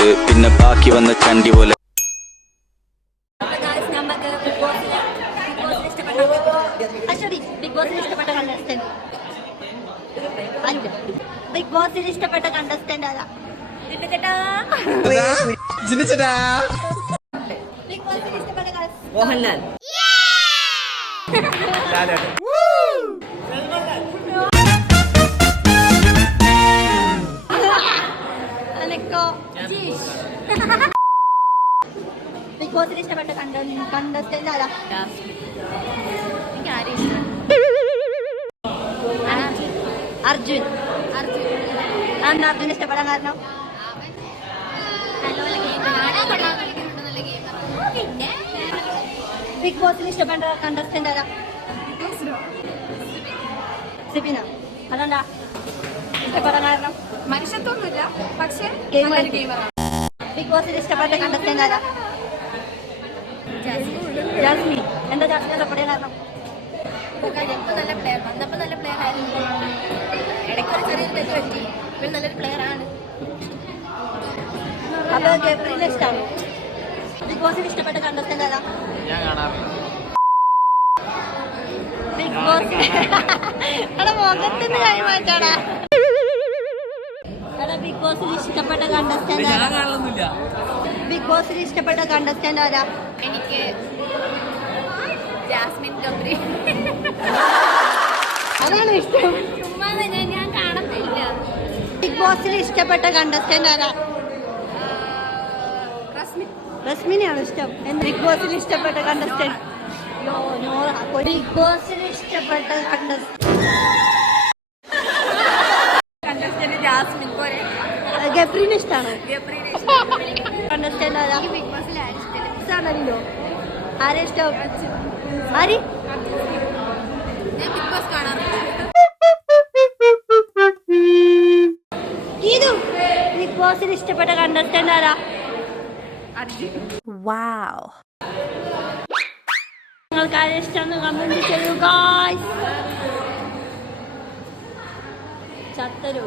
ചെയ്ത് പിന്നെ ബാക്കി വന്ന ചണ്ടി പോലെ. ബിഗ് ബോസിൽ ഇഷ്ടപ്പെട്ട കണ്ടസ്റ്റന്റ് ആരാ? ബിഗ് ബോസിൽ ഇഷ്ടപ്പെട്ട മോഹൻലാൽ. ബിഗ് ബോസിൽ ഇഷ്ടപ്പെട്ട കണ്ടസ്റ്റന്റ് ആരാ? അർജുൻ. അർജുൻ ഇഷ്ടപ്പെടാൻ കാരണം ബിഗ് ബോസിൽ ഇഷ്ടപ്പെട്ട കണ്ടസ്റ്റന്റ് ആരാ? സിബിന. അതെന്താ ഇഷ്ടപ്പെടാൻ കാരണം? മനുഷ്യത്വമൊന്നുമില്ല, പക്ഷേ ബിഗ് ബോസിൽ ഇഷ്ടപ്പെട്ട കണ്ടസ്റ്റന്റ് ആരാ? ജാസ്മിൻ. എന്താ ജാസ്മിനെ സപ്പോർട്ട് ചെയ്യാൻ കാരണം? നല്ല പ്ലെയർ, വന്നപ്പോൾ നല്ല പ്ലെയർ ആയിരുന്നു. ഇടയ്ക്കൊരു ചെറിയൊരു തെറ്റ് പറ്റി, ഇപ്പോൾ നല്ലൊരു പ്ലെയർ ആണ്. അപ്പൊ ഗബ്രീനെ ഇഷ്ടമാണ്. ബിഗ് ബോസിൽ ഇഷ്ടപ്പെട്ട കണ്ടസ്റ്റന്റ് ആരാ? ബിഗ് ബോസ് മുഖത്തിന് കൈ മാറ്റാടാ. ബിഗ് ബോസിൽ ഇഷ്ടപ്പെട്ട കണ്ടസ്റ്റന്റ് ആരാ? ബിഗ് ബോസിൽ ഇഷ്ടപ്പെട്ട കണ്ടസ്റ്റന്റ് ആരാ? എനിക്ക് ജാസ്മിൻ ഗബ്രി. അതാണ് ഇഷ്ടം. ചുമ്മാ ഞാൻ കാണത്തില്ല. ബിഗ് ബോസിൽ ഇഷ്ടപ്പെട്ട കണ്ടസ്റ്റന്റ് ആരാ? റസ്മിനെയാണ് ഇഷ്ടം. ബിഗ് ബോസിൽ ഇഷ്ടപ്പെട്ട കണ്ടസ്റ്റന്റ്? ബിഗ് ബോസിൽ ഇഷ്ടപ്പെട്ട കണ്ടസ്റ്റന്റ് ജാസ്മിൻ പോലെ. ഗബ്രീനെ ഇഷ്ടമാണോ? ഗബ്രീനെ കണ്ടസ്റ്റന്റ് ആരാ? ബിഗ് ബോസിൽ ആരും ഇഷ്ടമല്ല. ഇഷ്ടമാണല്ലോ. ആരെ ഇഷ്ടം? ആര്? ഞാൻ ബിഗ് ബോസ് കാണാറില്ല. ബിഗ് ബോസിൽ ഇഷ്ടപ്പെട്ട കണ്ടസ്റ്റന്റ് ആരാ? നിങ്ങൾക്ക് ആരെ ഇഷ്ടമെന്ന് കമന്റ് ചെയ്യൂ ഗായ്സ്. ചത്തരൂ.